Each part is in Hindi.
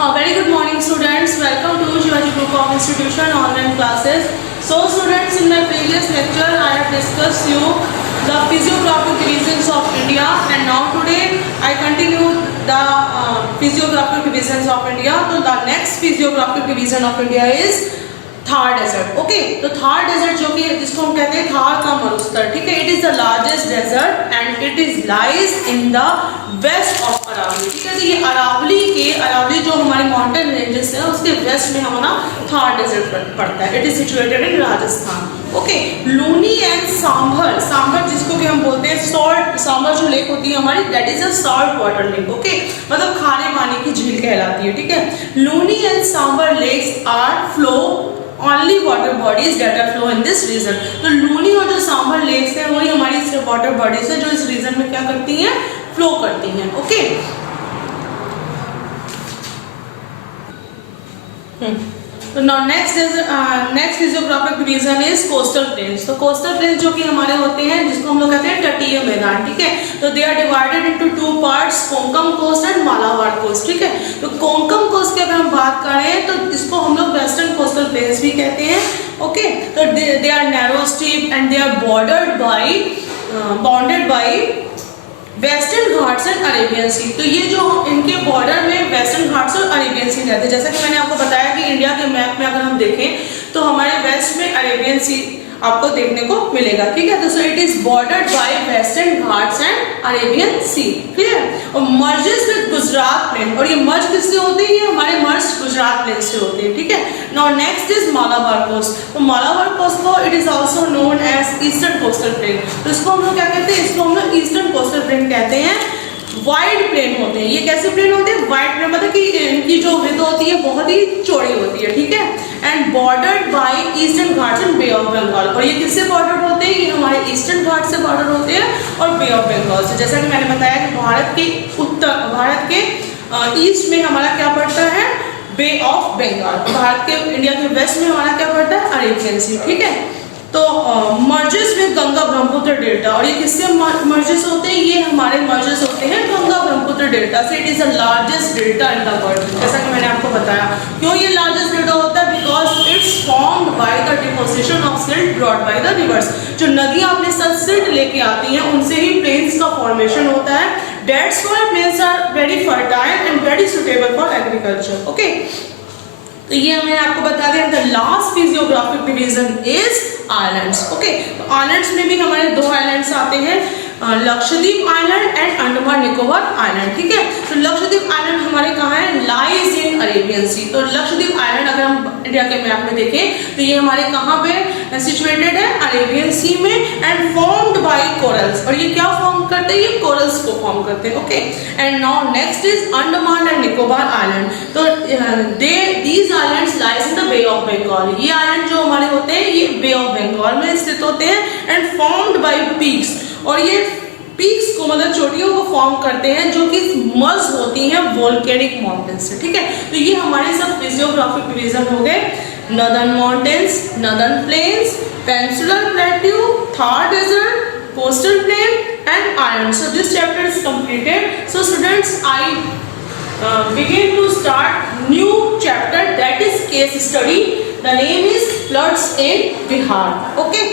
Very good morning students. Welcome to Shivaji Group of Institution online classes. So students, in my previous lecture I have discussed you the physiographic divisions of India, and now today I continue the physiographic divisions of India. So the next physiographic division of India is Thar desert. Okay, तो थार डेजर्ट जो कि जिसको हम कहते हैं थार का मरुस्थल, ठीक है. It is the largest desert and it is lies in the west of Aravalli. ठीक है, तो ये अरावली जो हमारी माउंटेन रेंजेस है उसके वेस्ट में हमारा थार डेजर्ट पड़ता है. It is situated in Rajasthan. Okay, Luni and Sambhar जिसको कि हम बोलते हैं सॉल्ट, सांभर जो लेक होती है हमारी, that is a salt water lake. Okay, मतलब खारे पानी की झील कहलाती है. ठीक है, Luni and Sambhar lakes are flow only water bodies that are flow in this region. तो लूनी और जो सांभर लेक्स हैं वही हमारी वाटर बॉडीज है जो इस रीजन में क्या करती हैं, फ्लो करती हैं. ओके, तो now next physiographic division is coastal planes. तो कोस्टल प्लेन्स जो कि हमारे होते हैं जिसको हम लोग कहते हैं तटीय मैदान. ठीक है, तो they are divided into two parts, Konkan coast and Malabar coast. ठीक है, तो कोंकण कोस्ट की अगर हम बात करें तो इसको हम लोग वेस्टर्न कोस्टल प्लेन्स भी कहते हैं. ओके, तो they are narrow strip and they are bounded by Western Ghats and Arabian Sea. तो ये जो इनके बॉर्डर में वेस्टर्न घाट्स और अरेबियन सी रहते हैं. जैसा कि मैंने आपको बताया कि इंडिया के मैप में अगर हम देखें तो हमारे वेस्ट में अरेबियन सी आपको देखने को मिलेगा. ठीक है, तो so it is bordered by Western Ghats and Arabian sea. Clear, और मर्जेस विद गुजरात प्लेन. और ये मर्ज किससे होते हैं, ये हमारे मर्ज गुजरात प्लेन से होते हैं. ठीक है, now next is Malabar coast. तो मालाबार कोस्ट को it is also known as eastern coastal plain. तो इसको हम लोग क्या कहते हैं, इसको हम लोग ईस्टर्न कोस्टल प्लेन कहते हैं. वाइड प्लेन होते हैं. ये कैसे प्लेन होते हैं, वाइड प्लेन, मतलब कि इनकी जो विड्थ होती है बहुत ही चौड़ी होती है. ठीक है, and bordered by Eastern Ghats and Bay of Bengal. और ये किससे बॉर्डर होते हैं, ये हमारे ईस्टर्न घाट से बॉर्डर होते हैं और बे ऑफ बंगाल से. जैसा कि मैंने बताया कि भारत के ईस्ट में हमारा क्या पड़ता है, बे ऑफ बंगाल. भारत के इंडिया के वेस्ट में हमारा क्या पड़ता है, अरेबियन सी. ठीक है, तो merges with Ganga Brahmaputra delta. और ये किससे मर्जेस होते हैं, ये हमारे मर्जेस होते हैं गंगा ब्रह्मपुत्र डेल्टा से. It is the largest delta in the world. जैसा कि मैंने आपको बताया, क्यों ये लार्जेस्ट डेल्टा होता है, because it's formed by the deposition of silt brought by the reverse. जो नदियां अपने साथ सिल्ट लेके आती हैं उनसे ही प्लेन्स का फॉर्मेशन होता है. That's why plains are very fertile and very suitable for agriculture. Okay, तो ये मैंने आपको बता दिया. The last physiographic division is islands. Okay, तो आइलैंड्स में भी हमारे दो आइलैंड्स आते हैं, Lakshadweep island and Andaman Nicobar island. ठीक है, तो लक्षद्वीप आइलैंड हमारे कहाँ है, लाइज इन अरेबियन सी. तो लक्षद्वीप आइलैंड अगर हम इंडिया के मैप में देखें तो ये हमारे कहाँ पे सिचुएटेड है, अरेबियन सी में, एंड फॉर्म्ड बाय कोरल्स. और ये क्या फॉर्म करते हैं, ये कोरल्स को फॉर्म करते हैं. Okay, and now next is Andaman and Nicobar island. तो these islands lies in the Bay of Bengal. ये आइलैंड जो हमारे होते हैं ये बे ऑफ बंगाल में स्थित होते हैं एंड फॉर्म्ड बाय पीक्स. और ये पीक्स को मतलब चोटियों को फॉर्म करते हैं जो कि मर्ज होती हैं वोल्केनिक माउंटेन्स से. ठीक है, तो ये हमारे सब फिजियोग्राफिक डिवीजन हो गए. Northern mountains, northern plains, peninsular plateau, Thar desert, coastal plain and island. So this chapter is completed. So students, I begin to start new chapter, that is case study. The name is floods in Bihar. Okay.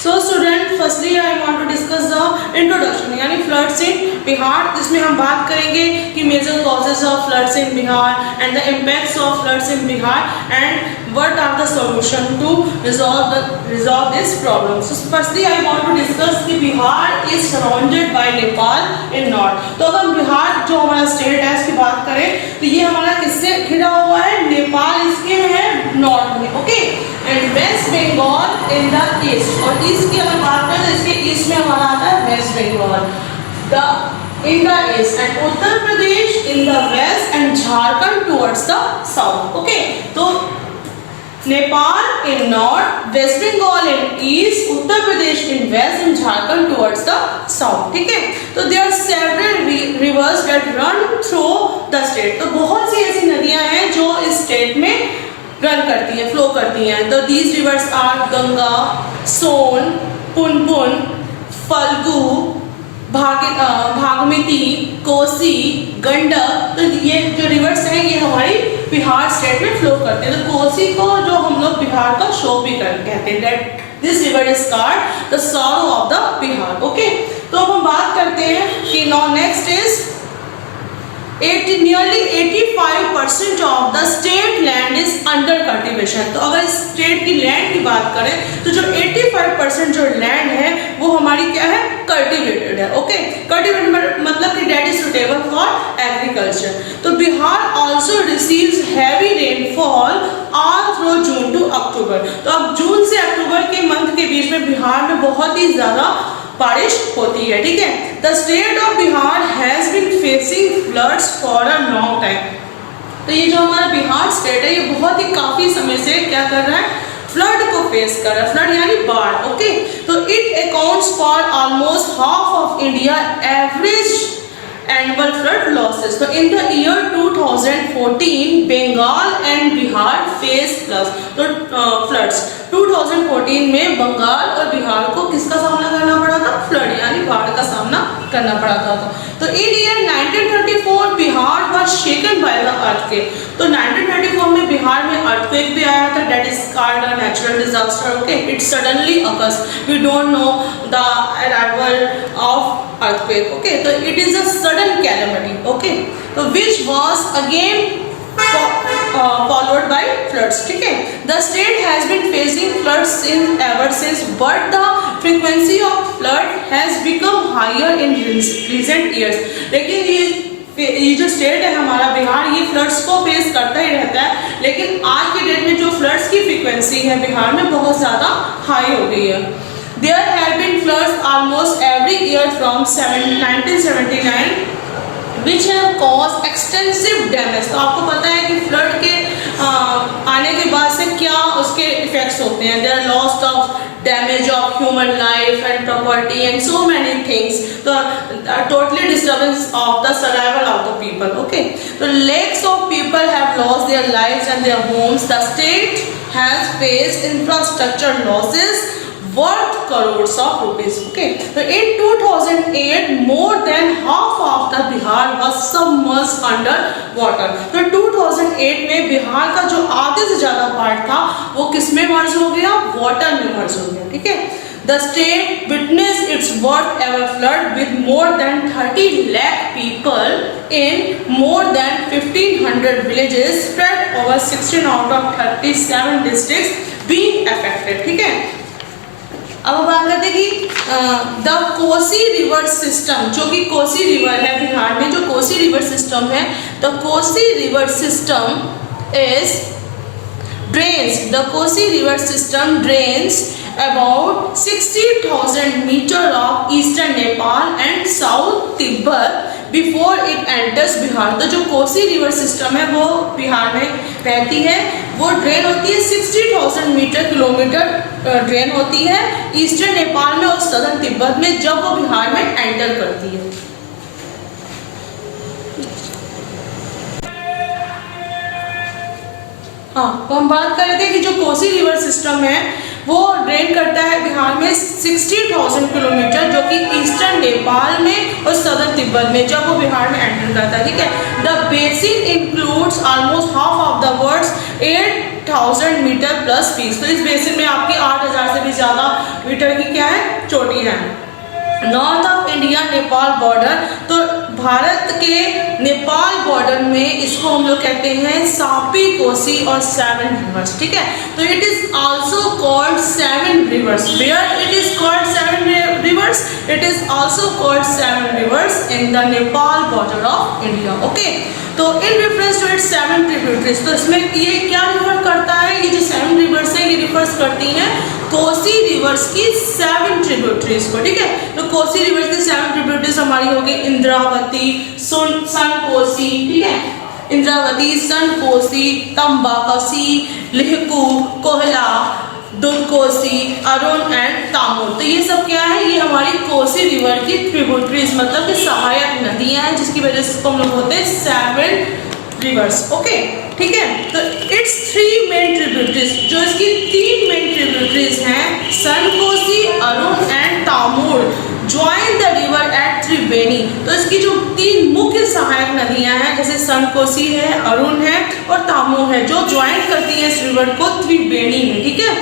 So student, firstly I want to discuss the introduction, यानी floods in Bihar. जिसमें हम बात करेंगे कि major causes of floods in Bihar and the impacts of floods in Bihar and what are the solution to resolve this problem. So firstly I want to discuss कि Bihar is surrounded by Nepal in north. तो अगर बिहार जो हमारा स्टेट है इसकी बात करें तो ये हमारा किससे घिरा हुआ है, नेपाल इसके है नॉर्थ में. Okay, and waste Bengal in the east. और ईस्ट की अगर बात करें तो इसके ईस्ट में हमारा आता है waste Bengal in the east, and Uttar Pradesh in the west and Jharkhand towards the south. Okay, तो Nepal in north, West Bengal in east, Uttar Pradesh in west and Jharkhand towards the south. ठीक है, तो there are several rivers that run through the state. तो बहुत सी ऐसी नदियां हैं जो इस स्टेट में रन करती हैं, फ्लो करती हैं. तो दीज रिवर्स आर गंगा, सोन, पुनपुन, फल्गु, भागमती, कोसी, गंडक, तो ये जो रिवर्स हैं ये हमारी बिहार स्टेट में फ्लो करते हैं। तो कोसी को जो हम लोग बिहार का शोक भी कहते हैं, that this river is called the sorrow of the Bihar. Okay, तो अब हम बात करते हैं कि now next is nearly 85% of the state land is under cultivation. तो अगर स्टेट की लैंड की बात करें तो जो 85% जो लैंड है वो हमारी क्या है, कल्टिवेटेड है। ओके, कल्टिवेटेड मतलब कि that is suitable for agriculture. तो Bihar also receives heavy rainfall all through June to October. तो अब जून से अक्टूबर के मंथ के बीच में बिहार में बहुत ही ज्यादा बारिश होती है। ठीक है, the state of Bihar has been facing floods for a long time. तो ये जो हमारा बिहार स्टेट है ये बहुत ही काफी समय से क्या कर रहा है, फ्लड को फेस कर रहा है। फ्लड यानी बाढ़। ओके, तो it accounts for almost half of India average annual flood losses. तो in the year 2014 Bengal and Bihar face floods. 2014 में बंगाल और बिहार को किसका सामना करना पड़ा था, फ्लड यानी बाढ़ का सामना करना पड़ा था। तो in year 1934 Bihar was shaken by the earthquake. तो 1934 में बिहार में अर्थक्वेक भी आया था, that is called a natural disaster. Okay, it suddenly occurs, we don't know the arrival of earthquake. Okay, तो it is a sudden calamity. Okay, तो which was again followed by floods. ठीक है, the state has been facing floods ever since, but the frequency of flood has become higher in recent years. लेकिन ये जो स्टेट है हमारा बिहार, ये फ्लड्स को फेस करता ही रहता है, लेकिन आज के डेट में जो फ्लड्स की फ्रीक्वेंसी है बिहार में बहुत ज़्यादा हाई हो गई है। There have been floods almost every year from 1979 which have caused extensive damage। तो आपको पता है कि फ्लड के आने के बाद से क्या उसके इफेक्ट्स होते हैं, there loss of damage of human life and property and so many things. तो totally disturbance of the survival of the people. Okay, तो lakhs of people have lost their lives and their homes. The state has faced infrastructure losses worth crores of rupees. Okay, so in 2008 more than half of the Bihar was submerged under water. तो 2008 में बिहार का जो आधे से ज्यादा पार्ट था वो किस में मर्ज हो गया, वाटर में मर्ज हो गया। ठीक है, the state witnessed its worst ever flood with more than 30 lakh people in more than 1500 villages spread over 16 out of 37 districts being affected. ठीक है, अब बात करते हैं कि द कोसी रिवर सिस्टम, जो कि कोसी रिवर है बिहार में, जो कोसी रिवर सिस्टम है, the Kosi river system is drains, the Kosi river system drains about 60,000 meter of eastern Nepal and south Tibet before it enters Bihar. तो जो कोसी रिवर सिस्टम है वो बिहार में रहती है, वो ड्रेन होती है 60,000 किलोमीटर ड्रेन होती है ईस्टर्न नेपाल में और सदर्न तिब्बत में, जब वो बिहार में एंटर करती है। हाँ, तो हम बात कर रहे थे कि जो कोसी रिवर सिस्टम है वो ड्रेन करता है बिहार में 60,000 किलोमीटर, जो कि ईस्टर्न नेपाल में और सदर्न तिब्बत में, जब वो बिहार में एंटर करता है। ठीक है, the basin includes almost half of the world's 8,000 metre plus peak. तो इस बेसिन में आपकी 8,000 से भी ज्यादा मीटर की क्या है, चोटी है। North of India Nepal border, तो भारत के नेपाल बॉर्डर में इसको हम लोग कहते हैं सापी, कोसी और 7 रिवर्स। ठीक है, तो it is also called 7 rivers. Where it is called 7 rivers, it is also called 7 rivers in the Nepal border of India. Okay, तो in reference to its 7 tributaries, तो इसमें ये क्या रिफर करता है, ये जो 7 रिवर्स है ये रिफर्स करती हैं कोसी रिवर्स की 7 ट्रिब्यूटरीज को। ठीक है, तो कोसी रिवर्स की 7 ट्रिब्यूटरीज हमारी होगी इंद्रावती, सन कोसी, ठीक है, इंद्रावती, सन कोसी, तंबाकसी, लिहकू, कोहला, दुध कोसी, अरुण एंड तामुर। तो ये सब क्या है, ये हमारी कोसी रिवर की ट्रिब्यूटरीज मतलब कि सहायक नदियां हैं, जिसकी वजह से इसको हम लोग बोलते हैं 7 रिवर्स। ओके, ठीक है, तो इट्स 3 मेन ट्रिब्यूटरीज, जो इसकी 3 मेन ट्रिब्यूटरीज हैं Sun Kosi, Arun and Tamur, join the river at 3 हैं, जैसे सनकोसी है, अरुण है और तामो है, जो ज्वाइन करती है इस रिवर को त्रिवेणी में, ठीक है।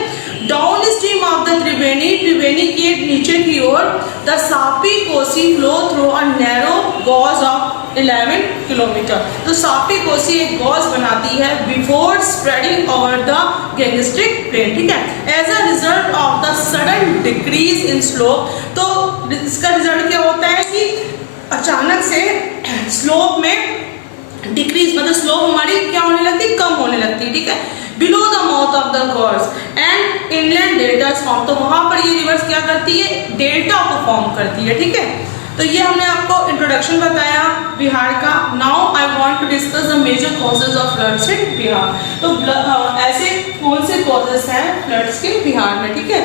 Downstream of the Triveni के नीचे की ओर the Sapt Kosi flow through a narrow gorge of 11 kilometre. तो सापी कोसी एक गॉज बनाती है before spreading over the Gangetic plain, ठीक है। As a result of the sudden decrease in slope, तो इसका रिजल्ट क्या होता है कि अचानक से स्लोप में डिक्रीज, मतलब स्लोप हमारी क्या होने लगती, कम होने लगती, ठीक है। Below the mouth of the gorge and inland deltas form, तो वहां पर ये रिवर्स क्या करती है, डेल्टा को फॉर्म करती है, ठीक है। तो ये हमने आपको इंट्रोडक्शन बताया बिहार का। Now I want to discuss the major causes of floods in Bihar. तो ऐसे कौन से कॉजेज हैं फ्लड्स के बिहार में, ठीक है।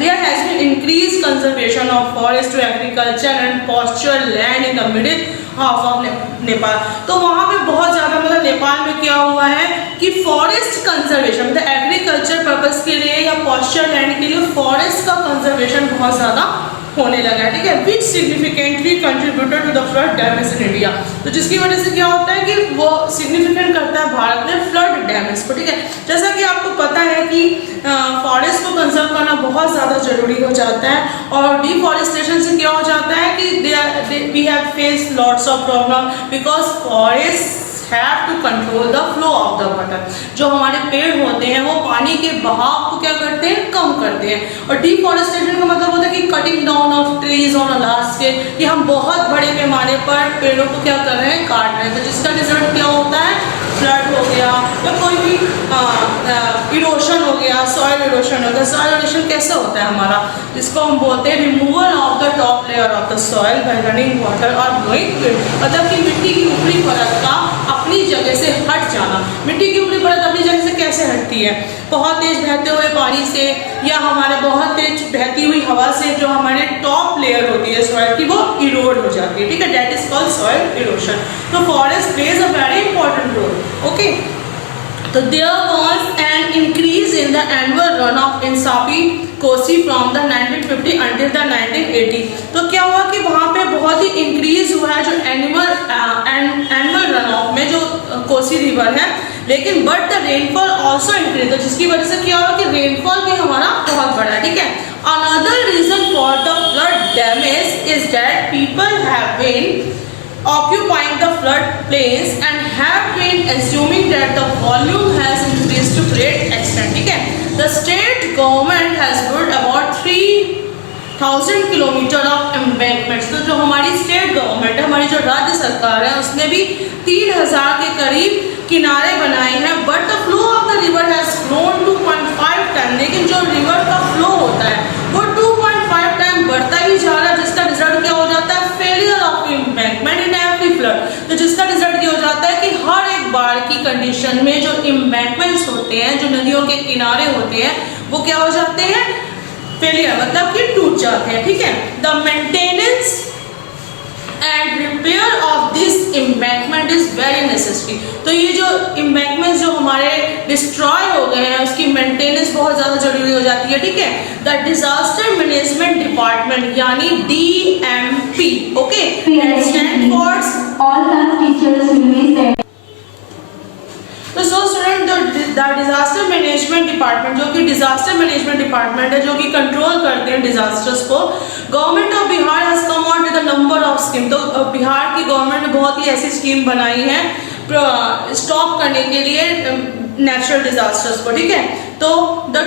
There has been increased conservation of forest to agriculture and pastoral land in the middle half of Nepal. तो वहाँ पे बहुत ज़्यादा, मतलब नेपाल में क्या हुआ है कि फॉरेस्ट कंजर्वेशन, मतलब एग्रीकल्चर पर्पस के लिए या पास्चर लैंड के लिए फॉरेस्ट का कंजर्वेशन बहुत ज़्यादा होने लगा है, ठीक है। Which significantly contributed to the flood damage in India, तो जिसकी वजह से क्या होता है कि वो सिग्निफिकेंट करता है भारत में फ्लड डैमेज को, ठीक है। जैसा कि आपको पता है कि फॉरेस्ट को कंजर्व करना बहुत ज़्यादा जरूरी हो जाता है, और डिफॉरेस्टेशन से क्या हो जाता है कि we have face lots of problem because forest have to control the flow of the water. जो हमारे पेड़ होते हैं वो पानी के बहाव को क्या करते हैं, कम करते हैं। और डिफॉरेस्टेशन का मतलब होता है कि cutting down of trees on a large scale, कि हम बहुत बड़े पैमाने पर पेड़ों को क्या कर रहे हैं, काट रहे हैं। तो जिसका रिजल्ट क्या होता है, फ्लड हो गया या कोई भी इरोशन हो गया, सॉइल इरोशन हो गया। सॉइल इरोशन कैसे होता है हमारा, जिसको हम बोलते हैं removal of the top layer of the soil by running water और ब्लोइंग विंड, मतलब कि मिट्टी की ऊपरी परत का अपनी जगह से हट जाना। मिट्टी की ऊपरी परत अपनी जगह से कैसे हटती है, बहुत तेज बहते हुए पानी से या हमारे बहुत तेज बहती हुई हवा से, जो हमारे टॉप लेयर होती है सॉइल की वो इरोड हो जाती है, ठीक है। That is called soil erosion. तो forest plays a very important role, okay. तो there was an increase in the annual runoff in Sapi Kosi from the 1950 until the 1980। तो क्या हुआ कि वहाँ पे बहुत ही इंक्रीज हुआ है जो एनुअल रनऑफ में, जो कोसी रिवर है, लेकिन but the rainfall also increase, तो जिसकी वजह से क्या हुआ कि रेनफॉल भी हमारा बहुत बढ़ा है, ठीक है। Another reason for the flood damage is that people have been occupying the flood plains and have been assuming that the volume has increased to great extent, ठीक है। The state government has built about 3000 kilometre of embankments। तो जो हमारी स्टेट गवर्नमेंट है, हमारी जो राज्य सरकार है, उसने भी 3000 के करीब किनारे बनाए हैं। But the flow of the river has grown 2.5 time, लेकिन जो रिवर का फ्लो होता है वो 2.5 टाइम बढ़ता ही जा रहा है, जिसका रिजल्ट क्या हो जाता है, failure of embankment in every flood. तो जिसका रिजल्ट ये हो जाता है कि हर एक बाढ़ की कंडीशन में जो एम्बैंकमेंट्स होते हैं, जो नदियों के किनारे होते हैं, वो क्या हो जाते हैं, फेलियर, मतलब कि टूट जाते हैं, ठीक है। The maintenance and repair of this embankment is very necessary. तो ये जो एम्बैंकमेंट जो हमारे डिस्ट्रॉय हो गए हैं, उसकी मेंटेनेंस बहुत ज़्यादा जरूरी हो जाती है, ठीक है। द डिजास्टर मैनेजमेंट डिपार्टमेंट यानी DMP, okay, stand for all class teachers will be there. तो so student, the disaster management department, जो कि डिजास्टर मैनेजमेंट डिपार्टमेंट है, जो कि कंट्रोल करते हैं डिजास्टर्स को, government of Bihar has come out with a number of scheme. तो बिहार की गवर्नमेंट ने बहुत ही ऐसी स्कीम बनाई है स्टॉप करने के लिए नेचुरल डिजास्टर्स को, ठीक है। तो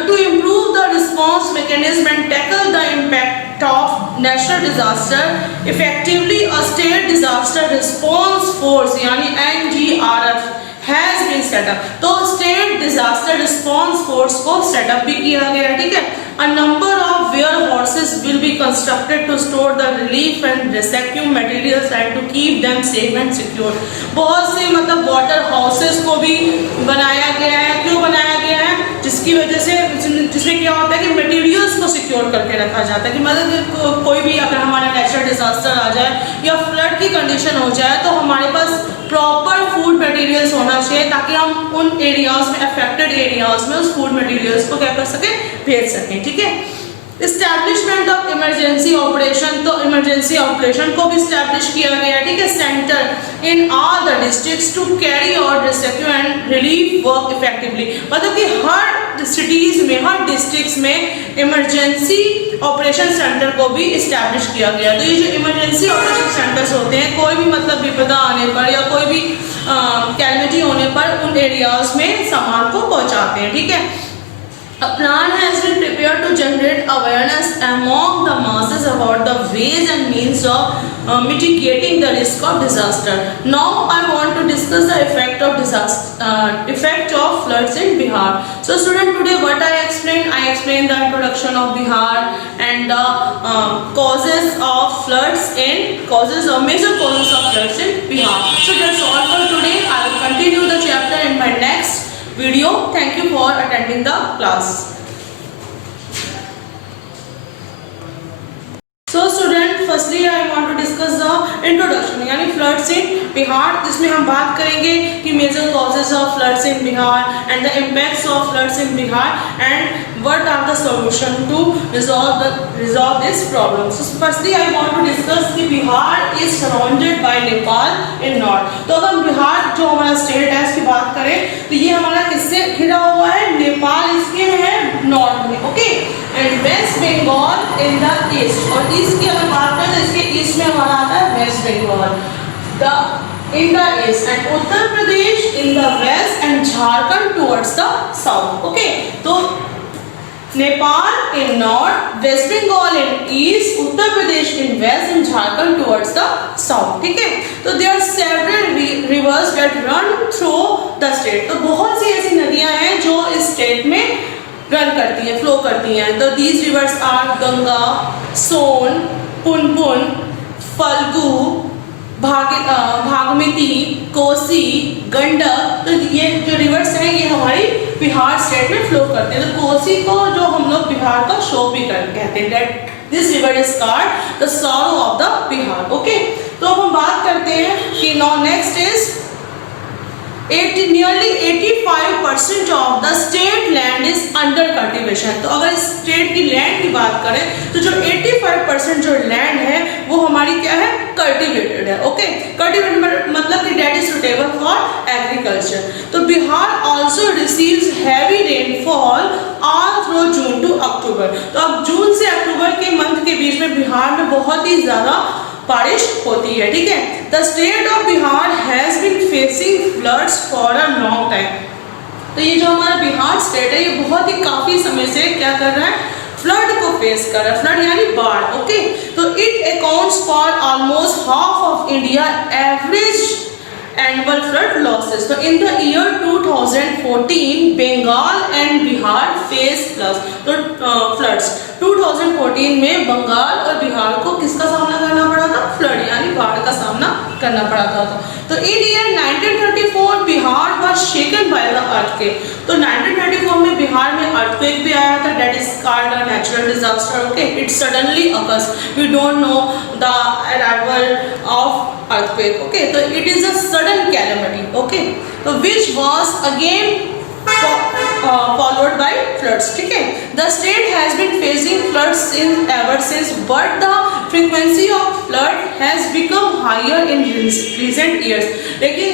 to improve the response mechanism and tackle the impact of natural disaster effectively, a state disaster response force यानी NDRF has been set up। तो स्टेट डिजास्टर रिस्पॉन्स फोर्स को सेटअप भी किया गया है, ठीक है। A number of warehouses will be constructed to store the relief and rescue materials and to keep them safe and secure। बहुत से मतलब वाटर हाउसेस को भी बनाया गया है। क्यों बनाया गया है, जिसकी वजह से जिसमें क्या होता है कि मटेरियल्स को सिक्योर करके रखा जाता है, कि मतलब कोई भी अगर हमारा नेचुरल डिजास्टर आ जाए या फ्लड की कंडीशन हो जाए, तो हमारे पास प्रॉपर फूड मटेरियल्स होना चाहिए, ताकि हम उन एरियाज में, अफेक्टेड एरियाज में उस फूड मटेरियल्स को क्या कर सकें, भेज सकें, ठीक है। इस्टेब्लिशमेंट ऑफ इमरजेंसी ऑपरेशन, तो इमरजेंसी ऑपरेशन को भी इस्टेब्लिश किया गया, ठीक है, centre in all the districts to carry out rescue and relief work effectively, मतलब कि हर सिटीज में, हर डिस्ट्रिक्ट्स में इमरजेंसी ऑपरेशन सेंटर को भी इस्टेब्लिश किया गया। तो ये जो इमरजेंसी ऑपरेशन सेंटर्स होते हैं, कोई भी मतलब विपदा आने पर या कोई भी कैलेमिटी होने पर उन एरियाज में सामान को पहुंचाते हैं, ठीक है। A plan has been prepared to generate awareness among the masses about the ways and means of mitigating the risk of disaster. Now I want to discuss the effect of floods in Bihar. So student, today what I explained the introduction of Bihar and the causes of floods major causes of floods in Bihar. So that's all for today. I will continue the chapter in my next video. Thank you for attending the class. So student, firstly I want to discuss the introduction, यानी floods in Bihar, जिसमें हम बात करेंगे कि major causes of floods in Bihar and the impacts of floods in Bihar and what are the solution to resolve this problem. So firstly I want to discuss कि Bihar is surrounded by Nepal in north. तो अगर बिहार जो हमारा स्टेट है इसकी बात करें तो ये हमारा किससे घिरा हुआ है, नेपाल इसके है नॉर्थ में, okay, and waste Bengal in the east, और ईस्ट की अगर बात करें तो इसके ईस्ट में हमारा आता है waste Bengal in the east and Uttar Pradesh in the west and Jharkhand towards the south, okay. तो Nepal in north, West Bengal in east, Uttar Pradesh in west and Jharkhand towards the south, ठीक है। तो there are several rivers that run through the state. तो बहुत सी ऐसी नदियां हैं जो इस स्टेट में रन करती हैं, फ्लो करती हैं। तो these rivers are गंगा, सोन, पुनपुन, फल्गु, भागमती, कोसी, गंडक। तो ये जो रिवर्स हैं ये हमारी बिहार स्टेट में फ्लो करते हैं। तो कोसी को जो हम लोग बिहार का शो भी कहते हैं, that this river is called the sorrow of the Bihar, okay. तो अब हम बात करते हैं कि now next is nearly 85% of the state land is under cultivation. तो अगर स्टेट की लैंड की बात करें तो जो 85% जो लैंड है वो हमारी क्या है, कल्टिवेटेड है, ओके। कल्टिवेटेड मतलब कि that is suitable for agriculture. तो Bihar also receives heavy rainfall all through June to October. तो अब जून से अक्टूबर के मंथ के बीच में बिहार में बहुत ही ज्यादा बारिश होती है, ठीक है। The state of Bihar has been facing floods for a long time. तो ये जो हमारा बिहार स्टेट है ये बहुत ही काफी समय से क्या कर रहा है, फ्लड को फेस कर रहा है। फ्लड यानी बाढ़, ओके। तो it accounts for almost half of India average annual flood losses. So in the year 2014 Bengal and Bihar faced floods. 2014 में बंगाल और बिहार को किसका सामना करना पड़ा था, फ्लड यानी बाढ़ का सामना करना पड़ा था। तो in year 1934 Bihar was shaken by the earthquake. तो 1934 में बिहार में अर्थक्वेक भी आया था, that is called a natural disaster, okay. It suddenly occurs, we don't know the arrival of earthquake, okay. So it is a sudden calamity, okay. So which was again followed by floods, ठीक है। The state has been facing floods ever since, but the frequency of flood has become higher in recent years. लेकिन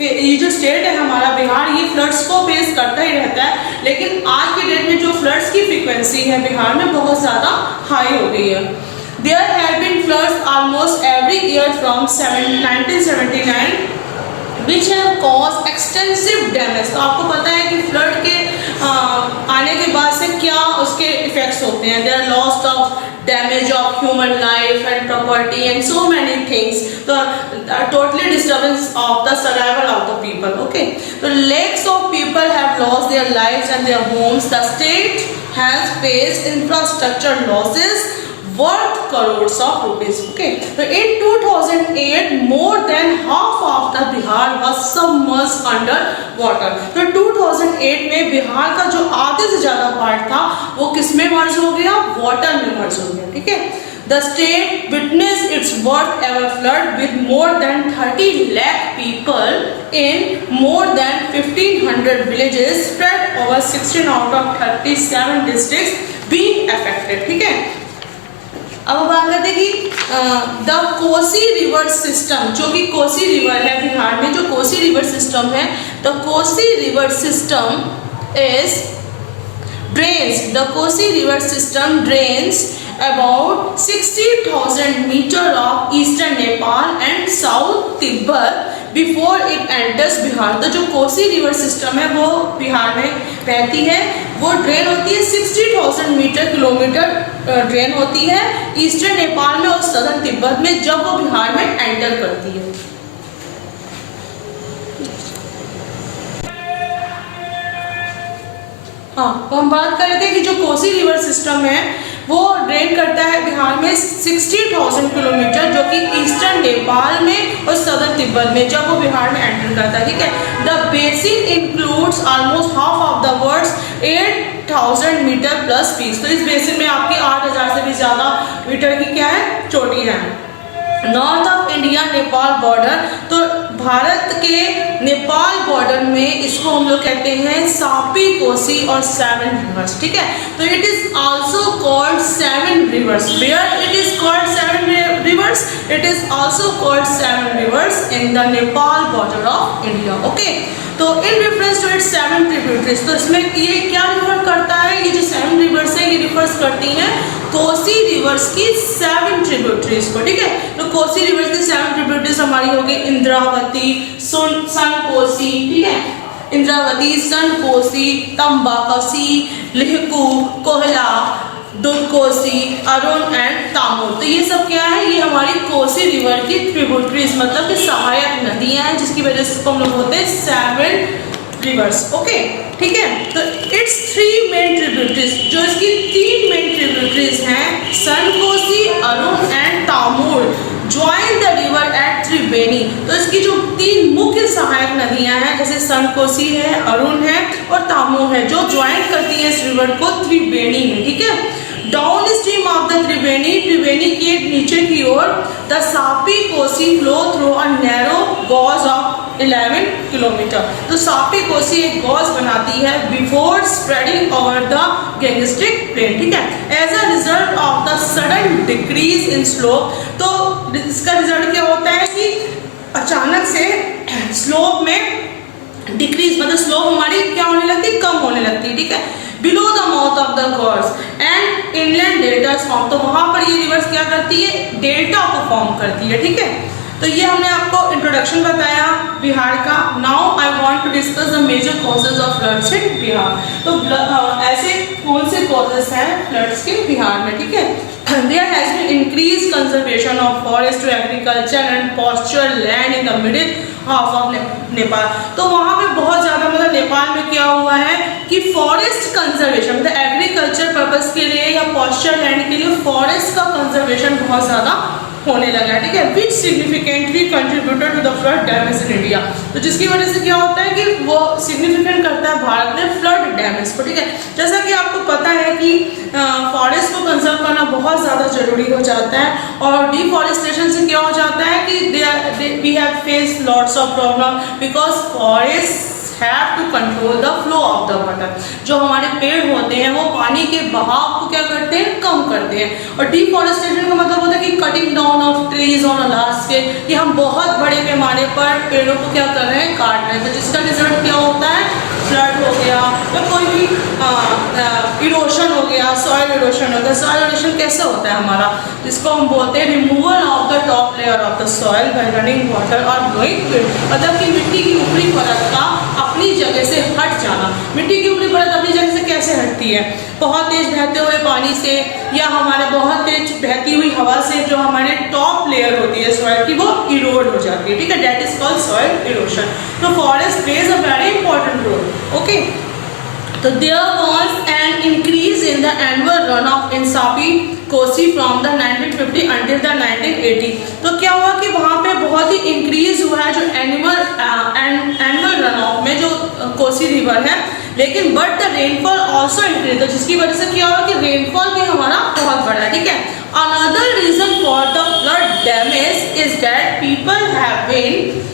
ये जो स्टेट है हमारा बिहार, ये फ्लड्स को फेस करता ही रहता है, लेकिन आज के डेट में जो फ्लड्स की फ्रीक्वेंसी है बिहार में बहुत ज्यादा हाई हो गई है। There have been floods almost every year from 1979, which have caused extensive damage. तो आपको पता है कि फ्लड के आने के बाद से क्या उसके इफेक्ट्स होते हैं। There are loss of damage of human life and property and so many things. The totally disturbance of the survival of the people. Okay, so lakhs of people have lost their lives and their homes. The state has faced infrastructure losses worth crores of rupees. Okay, so in 2008 more than half of the Bihar was submerged under water. तो 2008 में बिहार का जो आधे से ज्यादा पार्ट था वो किस में मर्ज हो गया, वाटर में मर्ज हो गया, ठीक है। The state witnessed its worst ever flood with more than 30 lakh people in more than 1500 villages spread over 16 out of 37 districts being affected. ठीक है, अब हम बात करते हैं कि द कोसी रिवर सिस्टम, जो कि कोसी रिवर है बिहार में, जो कोसी रिवर सिस्टम है, the Kosi river system is drains, the Kosi river system drains about 60,000 meter of eastern Nepal and south Tibet before it enters Bihar. तो जो कोसी रिवर सिस्टम है वो बिहार में बहती है, वो ड्रेन होती है 60,000 किलोमीटर ड्रेन होती है ईस्टर्न नेपाल में और सदर्न तिब्बत में, जब वो बिहार में एंटर करती है। हाँ, तो हम बात कर रहे थे कि जो कोसी रिवर सिस्टम है वो ड्रेन करता है बिहार में 60,000 किलोमीटर, जो कि ईस्टर्न नेपाल में और सदर्न तिब्बत में, जब वो बिहार में एंटर करता है। ठीक है, the basin includes almost half of the world's 8,000 metre plus peak. तो इस बेसिन में आपकी 8,000 से भी ज्यादा मीटर की क्या है, चोटी है। North of India Nepal border, तो भारत के नेपाल बॉर्डर में इसको हम लोग कहते हैं सापी, कोसी और 7 रिवर्स। ठीक है, तो it is also called 7 rivers. Where it is called 7 rivers, it is also called 7 rivers in the Nepal border of India. Okay, तो in reference to its 7 tributaries, तो इसमें ये क्या रिफर करता है, ये जो 7 रिवर्स है ये रिफर्स करती हैं कोसी रिवर्स की 7 ट्रिब्यूटरीज को। ठीक है, तो कोसी रिवर्स की 7 ट्रिब्यूटरीज हमारी होगी इंद्रावती, सन कोसी, ठीक है, इंद्रावती, सन कोसी, तंबाकसी, लिहकू, कोहला, दुध कोसी, अरुण एंड तामूर। तो ये सब क्या है, ये हमारी कोसी रिवर की ट्रिब्यूटरीज, मतलब कि सहायक नदियां हैं, जिसकी वजह से इसको हम लोग बोलते हैं 7 रिवर्स। ओके, ठीक है, तो इट्स 3 मेन ट्रिब्यूटरीज, जो इसकी 3 मेन ट्रिब्यूटरीज हैं, Sun Kosi, Arun and Tamur, join the river at Triveni. तो इसकी जो 3 मुख्य सहायक नदियां हैं, जैसे सन कोसी है, अरुण है और तामूर है, जो ज्वाइन करती है इस रिवर को त्रिवेणी में। ठीक है, downstream of the Triveni, Triveni के नीचे की ओर the Sapt Kosi flow through a narrow gorge of 11 kilometre. तो सापी कोसी एक गॉज बनाती है before spreading over the Gangetic plain. ठीक है, as a result of the sudden decrease in slope, तो इसका रिजल्ट क्या होता है कि अचानक से स्लोप में डिक्रीज, मतलब स्लोप हमारी क्या होने लगती है, कम होने लगती है। ठीक है, below the mouth of the gorge and inland deltas form, तो वहां पर ये रिवर्स क्या करती है, डेल्टा को फॉर्म करती है। ठीक है, तो ये हमने आपको इंट्रोडक्शन बताया बिहार का। Now I want to discuss the major causes of floods in Bihar. तो ऐसे कौन से कॉजेज हैं फ्लड्स के बिहार में। ठीक है, there has been increased conservation of forest to agriculture and pasture land in the middle half of Nepal. तो वहाँ पे बहुत ज़्यादा, मतलब नेपाल में क्या हुआ है कि फॉरेस्ट कंजर्वेशन, मतलब एग्रीकल्चर पर्पस के लिए या पॉस्चर लैंड के लिए फॉरेस्ट का कंजर्वेशन बहुत ज़्यादा होने लगा है। ठीक है, which significantly contributed to the flood damage in India. तो जिसकी वजह से क्या होता है कि वो सिग्निफिकेंट करता है भारत में फ्लड डैमेज को। ठीक है, जैसा कि आपको पता है कि फॉरेस्ट को कंजर्व करना बहुत ज़्यादा जरूरी हो जाता है, और डिफॉरेस्टेशन से क्या हो जाता है कि we have face lots of problem because forest have to control the flow of the water। जो हमारे पेड़ होते हैं वो पानी के बहाव को क्या करते हैं, कम करते हैं। और डिफॉरेस्टेशन का मतलब होता है कि cutting down of trees on a large scale, कि हम बहुत बड़े पैमाने पर पेड़ों को क्या कर रहे हैं, काट रहे हैं। तो जिसका रिजल्ट क्या होता है, फ्लड हो गया या कोई भी इरोशन हो गया, सॉइल इरोशन हो गया। सॉइल इरोशन कैसे होता है हमारा, जिसको हम बोलते हैं removal of the top layer of the soil by running water और ब्लोइंग विंड, मतलब कि मिट्टी की ऊपरी परत का अपनी जगह से हट जाना। मिट्टी की ऊपरी परत अपनी जगह से कैसे हटती है, बहुत तेज बहते हुए पानी से या हमारे बहुत तेज बहती हुई हवा से, जो हमारे टॉप लेयर होती है सॉइल की वो इरोड हो जाती है। ठीक है, that is called soil erosion. तो forest plays a very important role. Okay, तो there was an increase in the annual runoff in Sapi Kosi from the 1950 until the 1980। तो क्या हुआ कि वहाँ पे बहुत ही इंक्रीज हुआ है जो एनुअल रनऑफ में जो कोसी रिवर है, लेकिन but the rainfall also increase, तो जिसकी वजह से क्या हुआ कि रेनफॉल भी हमारा बहुत बड़ा है। ठीक है, another that people have been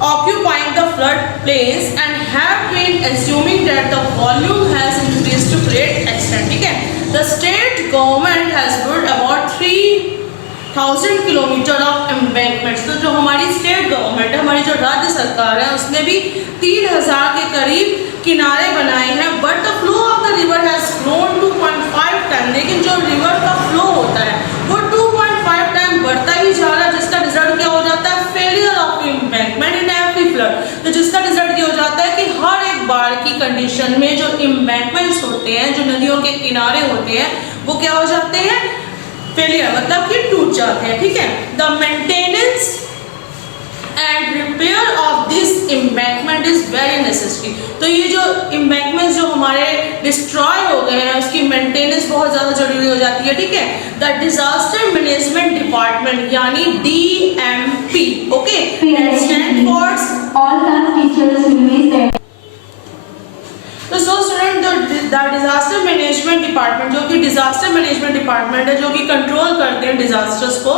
occupying the floodplains and have been assuming that the volume has increased to great extent. ठीक है, the state government has built about 3,000 kilometre of embankments. तो जो हमारी स्टेट गवर्नमेंट है, हमारी जो राज्य सरकार है, उसने भी 3,000 के करीब किनारे बनाए हैं। But the flow of the river has grown 2.5 time, लेकिन जो रिवर का फ्लो होता है वो 2.5 टाइम बढ़ता ही जा रहा है, जिसका रिजल्ट क्या हो जाता है, failure of embankment in every flood. तो जिसका रिजल्ट ये हो जाता है कि हर एक बाढ़ की कंडीशन में जो एम्बैंकमेंट्स होते हैं, जो नदियों के किनारे होते हैं, वो क्या हो जाते हैं, फेलियर, मतलब कि टूट जाते हैं। ठीक है, the maintenance and repair of this embankment is very necessary. तो ये जो एम्बैंकमेंट जो हमारे डिस्ट्रॉय हो गए हैं, उसकी मेंटेनेंस बहुत ज्यादा जरूरी हो जाती है। ठीक है, द डिजास्टर मैनेजमेंट डिपार्टमेंट यानी DMP, okay, stand for all class teachers will be there. तो so student, the disaster management department, जो कि डिजास्टर मैनेजमेंट डिपार्टमेंट है, जो कि कंट्रोल करते हैं डिजास्टर्स को,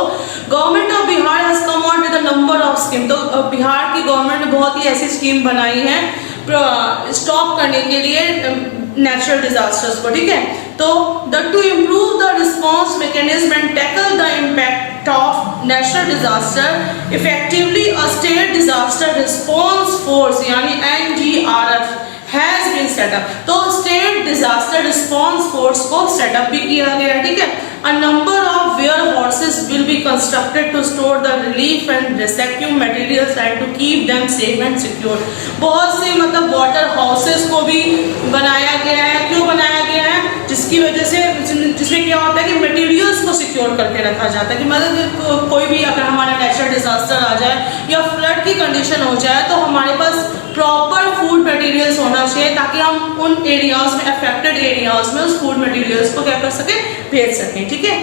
government of Bihar has come out with a number of scheme. तो बिहार की गवर्नमेंट ने बहुत ही ऐसी स्कीम बनाई है स्टॉप करने के लिए नेचुरल डिजास्टर्स को। ठीक है, तो to improve the response mechanism and tackle the impact of natural disaster effectively, a state disaster response force यानी NDRF has been set up। तो स्टेट डिजास्टर रिस्पॉन्स फोर्स को सेटअप भी किया गया है। ठीक है, a number of warehouses will be constructed to store the relief and rescue materials and to keep them safe and secure। बहुत से मतलब वाटर हाउसेस को भी बनाया गया है। क्यों बनाया गया है, जिसकी वजह से जिसमें क्या होता है कि मटेरियल्स को सिक्योर करके रखा जाता है कि मतलब कोई भी अगर हमारा नेचुरल डिजास्टर आ जाए या फ्लड की कंडीशन हो जाए तो हमारे पास प्रॉपर फूड मटेरियल्स होना चाहिए, ताकि हम उन एरियाज में, अफेक्टेड एरियाज में उस फूड मटेरियल्स को क्या कर सकें, भेज सकें। ठीक है,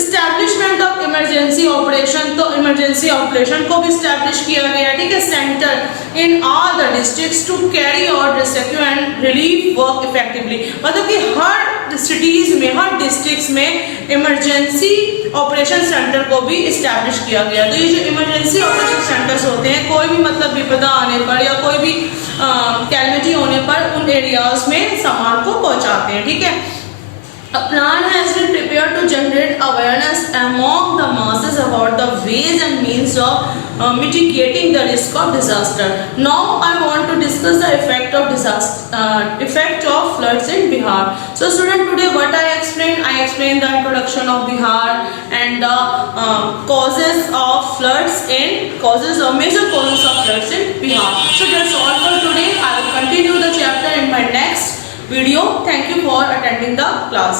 इस्टेब्लिशमेंट ऑफ इमरजेंसी ऑपरेशन, तो इमरजेंसी ऑपरेशन को भी इस्टेब्लिश किया गया है। ठीक है, centre in all the districts to carry out rescue and relief work effectively, मतलब कि हर सिटीज में, हर डिस्ट्रिक्ट्स में इमरजेंसी ऑपरेशन सेंटर को भी इस्टेब्लिश किया गया। तो ये जो इमरजेंसी ऑपरेशन सेंटर्स होते हैं, कोई भी मतलब विपदा आने पर या कोई भी कैलमिटी होने पर उन एरियाज में सामान को पहुंचाते हैं। ठीक है, a plan has been prepared to generate awareness among the masses about the ways and means of mitigating the risk of disaster. Now I want to discuss the effect of floods in Bihar. So student, today what I explained the introduction of Bihar and the causes of floods major causes of floods in Bihar. So that's all for today. I will continue the chapter in my next video. Thank you for attending the class.